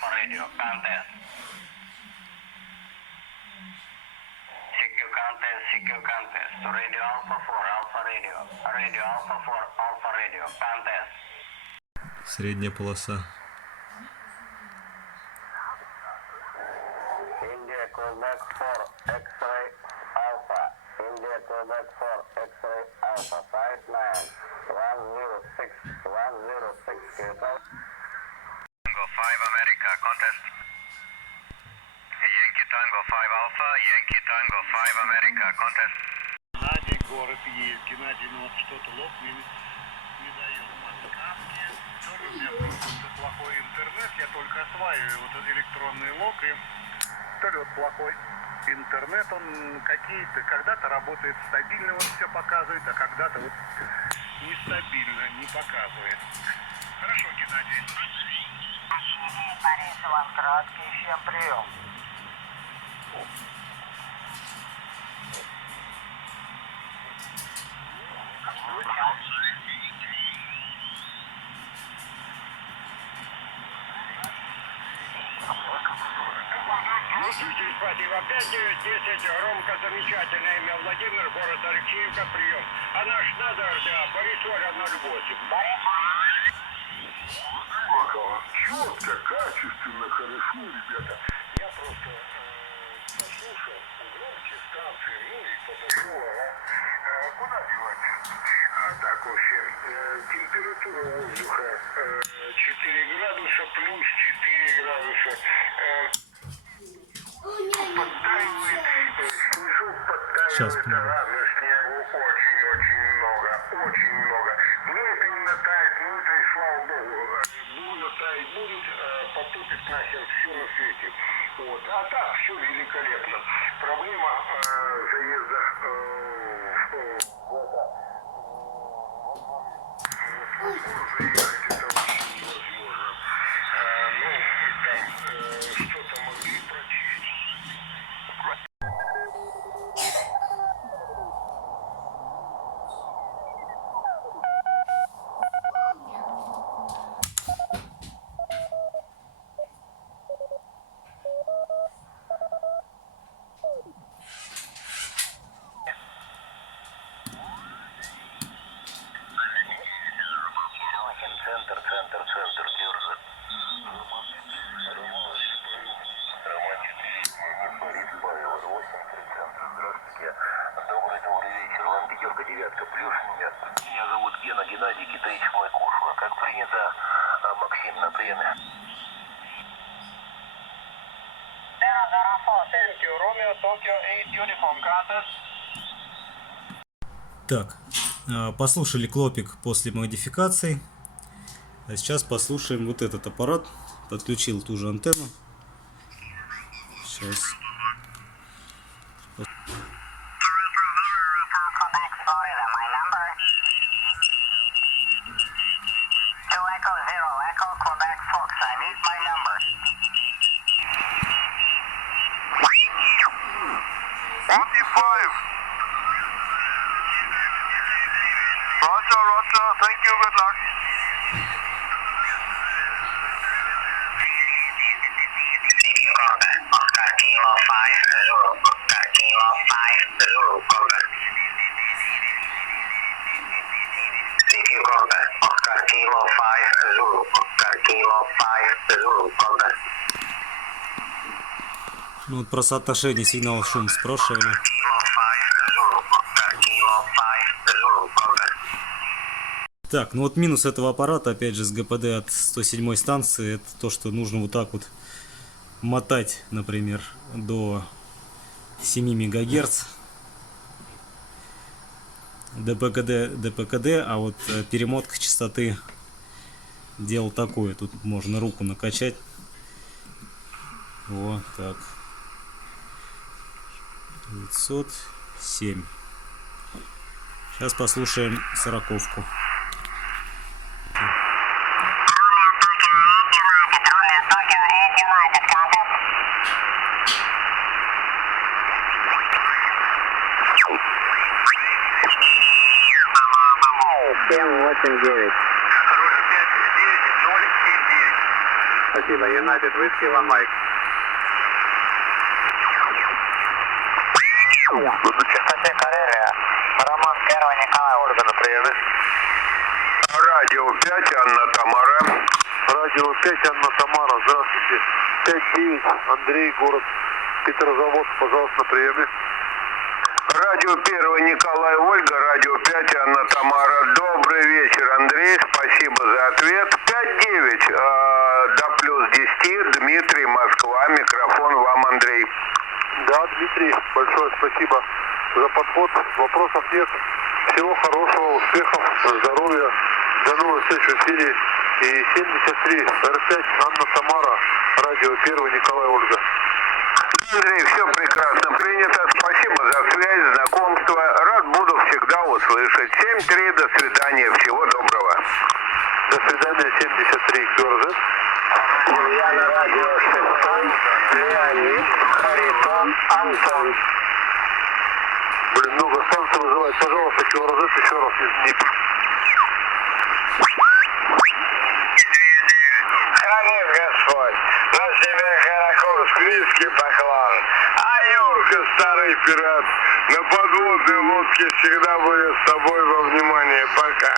Alpha Radio, contest. CQ contest, Radio Alpha 4, Alpha Radio, Radio Alpha 4, Alpha Radio, contest. Средняя полоса. India Quebec 4, X-ray Alpha. India Quebec 4, X-ray Alpha, 59, 106, Tango 5 America, contest. Yankee Tango 5 Alpha, Yankee Tango 5 America, contest. Геннадий, город есть. Геннадий, ну вот что-то лопнет, не дает подсказки. Тоже у меня просто плохой интернет, я только осваиваю вот электронный лог, и то ли вот плохой интернет, он какие-то, когда-то работает стабильно, он все показывает, а когда-то вот нестабильно, не показывает. Хорошо, Геннадий. Париж, вам краткий, всем прием. Слушайте, спасибо. 5910, громко, замечательное имя Владимир, город Алексеевка, прием. А наш надо, да, Борисоля 08. Четко, качественно, хорошо, ребята. Я просто послушал громче станции, ну и подошел, куда деваться? Так, вообще, температура воздуха 4 градуса, плюс 4 градуса. Подтаивает, снежок подтаивает, рано снегу очень-очень много, очень много. Но это не натает, ну это и слава богу. Будет таять будет, потопит нахер все на свете. Вот. А так все великолепно. Проблема заезда заехать это вообще невозможно. Ну, там что-то могли прочесть. Центр, держит. Здравствуйте. Добрый вечер. Вам пятерка, девятка, плюс нет. Меня зовут Геннадий, китаец мой кушу. Как принято, Максим на приеме. Так, послушали Клопик после модификаций. А сейчас послушаем вот этот аппарат. Подключил ту же антенну. Сейчас. Roger, thank you, good luck. Oscar Kilo 5 Zulu, Oscar Kilo 5 Zulu, contact. CQ contact, Oscar Kilo 5 Zulu, Oscar Kilo 5 Zulu, contact. Ну вот про соотношение сигнал-шум спрашивали. Так, ну вот минус этого аппарата, опять же, с ГПД от 107 станции, это то, что нужно вот так вот мотать, например, до 7 МГц ДПКД, а вот перемотка частоты дело такое, тут можно руку накачать. Вот так. 907. Сейчас послушаем 40-ку. спасибо. United Whiskey, One Mike. Частоте Карелия. Роман, первый, Николай, Ольга на приеме. Радио 5, Анна Тамара. Радио 5, Анна Тамара, здравствуйте. 5-9, Андрей, город Петрозаводск, пожалуйста, на приеме. Радио 1, Николай, Ольга, радио 5, Анна Тамара. Добрый вечер, Андрей, спасибо за ответ. 5-9, до плюс 10, Дмитрий, Москва, микрофон вам, Андрей. Да, Дмитрий, большое спасибо за подход. Вопросов нет. Всего хорошего, успехов, здоровья. До новых встреч в эфире. И 73, Р5, Анна Тамара, радио 1, Николай, Ольга. Андрей, все прекрасно принято. Спасибо за связь, знакомство. Рад буду всегда услышать. 7-3, до свидания. Всего доброго. До свидания, 73, КРЗ. Я на радио 6, Леонид, Харитон, Антон. Блин, много станций вызывать. Пожалуйста, КРЗ еще раз из НИП. Храни Господь, на себе Каракорск виски поклал. А Юрка, старый пират, на подводной лодке всегда будет с тобой во внимание. Пока.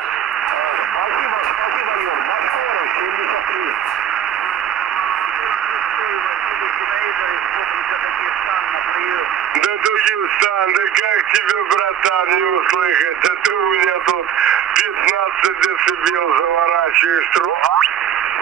Спасибо, Юр. Большое, 73. Да, Дагестан, да как тебе, братан, не услышать? Да ты у меня тут 15 децибел заворачиваешь трубу.